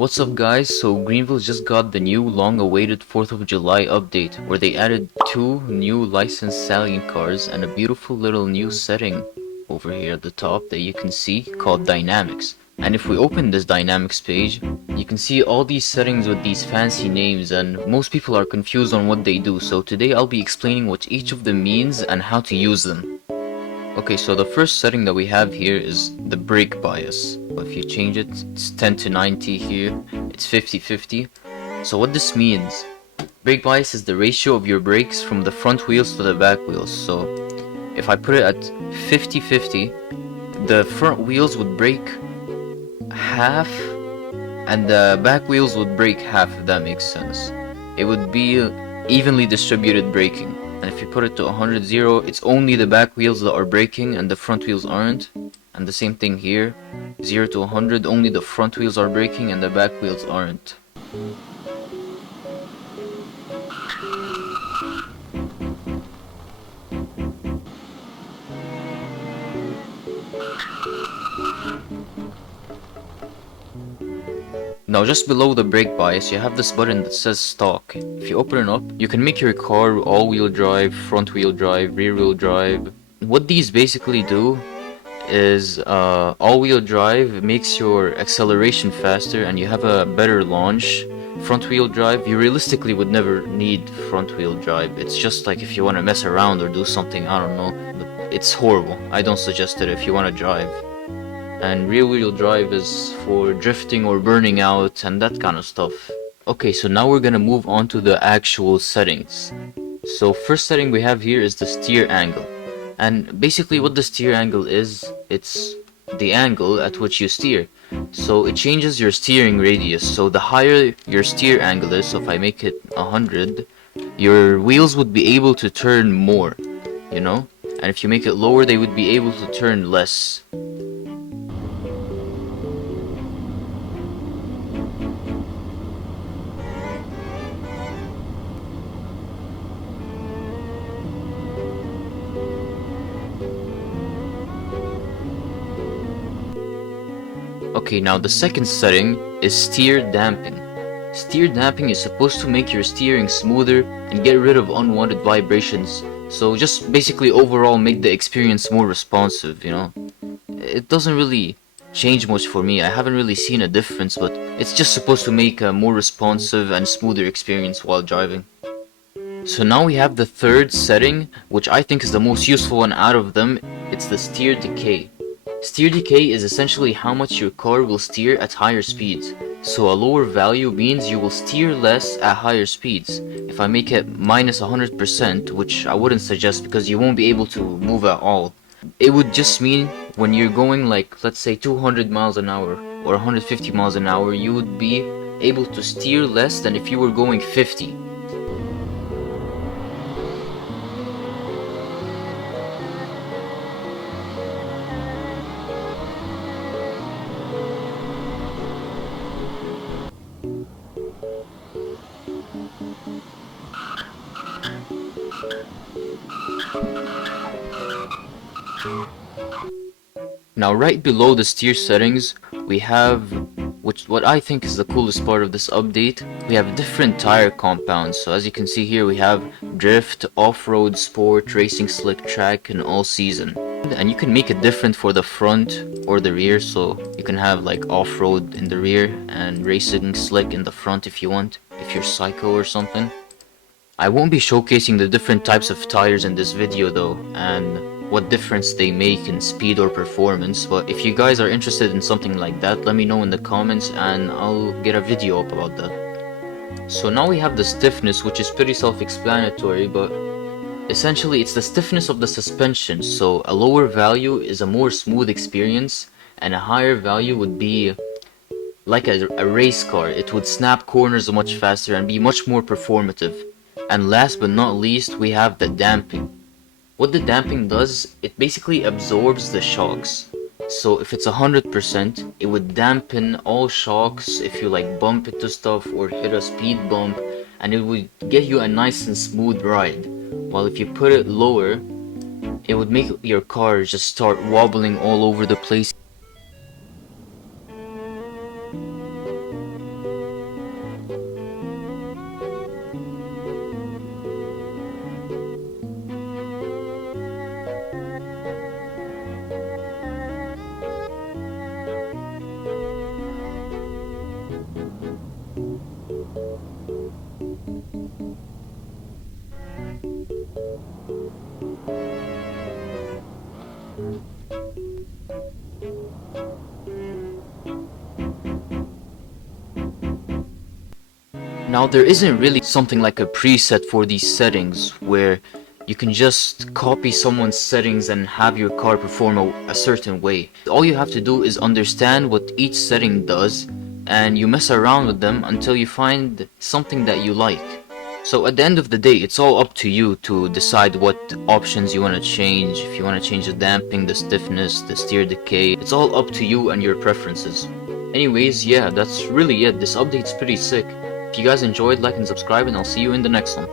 What's up guys, so Greenville just got the new long-awaited 4th of July update where they added 2 new licensed stallion cars and a beautiful little new setting over here at the top that you can see called Dynamics. And if we open this Dynamics page, you can see all these settings with these fancy names and most people are confused on what they do, so today I'll be explaining what each of them means and how to use them. Okay, so the first setting that we have here is the brake bias. If you change it, it's 10 to 90 here, it's 50-50. So what this means, brake bias is the ratio of your brakes from the front wheels to the back wheels. So if I put it at 50-50, the front wheels would brake half and the back wheels would brake half, if that makes sense. It would be evenly distributed braking. And if you put it to 100-0, it's only the back wheels that are braking and the front wheels aren't. And the same thing here, 0 to 100, only the front wheels are braking and the back wheels aren't. Now just below the brake bias you have this button that says stock. If you open it up, you can make your car all-wheel drive, front-wheel drive, rear-wheel drive. What these basically do is all-wheel drive makes your acceleration faster and you have a better launch. Front-wheel drive, you realistically would never need front-wheel drive. It's just like if you want to mess around or do something, I don't know. It's horrible. I don't suggest it if you want to drive. And rear-wheel drive is for drifting or burning out and that kind of stuff. Okay, so now we're gonna move on to the actual settings. So first setting we have here is the steer angle. And basically what the steer angle is, it's the angle at which you steer. So it changes your steering radius. So the higher your steer angle is, so if I make it 100, your wheels would be able to turn more, you know? And if you make it lower, they would be able to turn less. Okay, now the second setting is steer damping. Steer damping is supposed to make your steering smoother and get rid of unwanted vibrations. So just basically overall make the experience more responsive, you know. It doesn't really change much for me. I haven't really seen a difference, but it's just supposed to make a more responsive and smoother experience while driving. So now we have the third setting, which I think is the most useful one out of them. It's the steer decay. Steer decay is essentially how much your car will steer at higher speeds. So a lower value means you will steer less at higher speeds. If I make it minus 100%, which I wouldn't suggest because you won't be able to move at all, it would just mean when you're going like, let's say 200 miles an hour or 150 miles an hour, you would be able to steer less than if you were going 50. Now right below the steer settings we have what I think is the coolest part of this update. We have different tire compounds. So as you can see here we have drift, off-road, sport, racing, slick, track, and all season. And you can make it different for the front or the rear, so you can have like off-road in the rear and racing slick in the front if you want, if you're psycho or something. I won't be showcasing the different types of tires in this video though, and what difference they make in speed or performance, but if you guys are interested in something like that, let me know in the comments and I'll get a video up about that. So now we have the stiffness, which is pretty self-explanatory, but essentially it's the stiffness of the suspension. So a lower value is a more smooth experience and a higher value would be like a race car. It would snap corners much faster and be much more performative. And last but not least, we have the damping. What the damping does, it basically absorbs the shocks. So if it's 100%, it would dampen all shocks if you like bump into stuff or hit a speed bump, and it would get you a nice and smooth ride. While if you put it lower, it would make your car just start wobbling all over the place. Now, there isn't really something like a preset for these settings where you can just copy someone's settings and have your car perform a certain way. All you have to do is understand what each setting does, and you mess around with them until you find something that you like. So at the end of the day, it's all up to you to decide what options you want to change. If you want to change the damping, the stiffness, the steer decay, it's all up to you and your preferences. Anyways, yeah, that's really it. This update's pretty sick. If you guys enjoyed, like and subscribe, and I'll see you in the next one.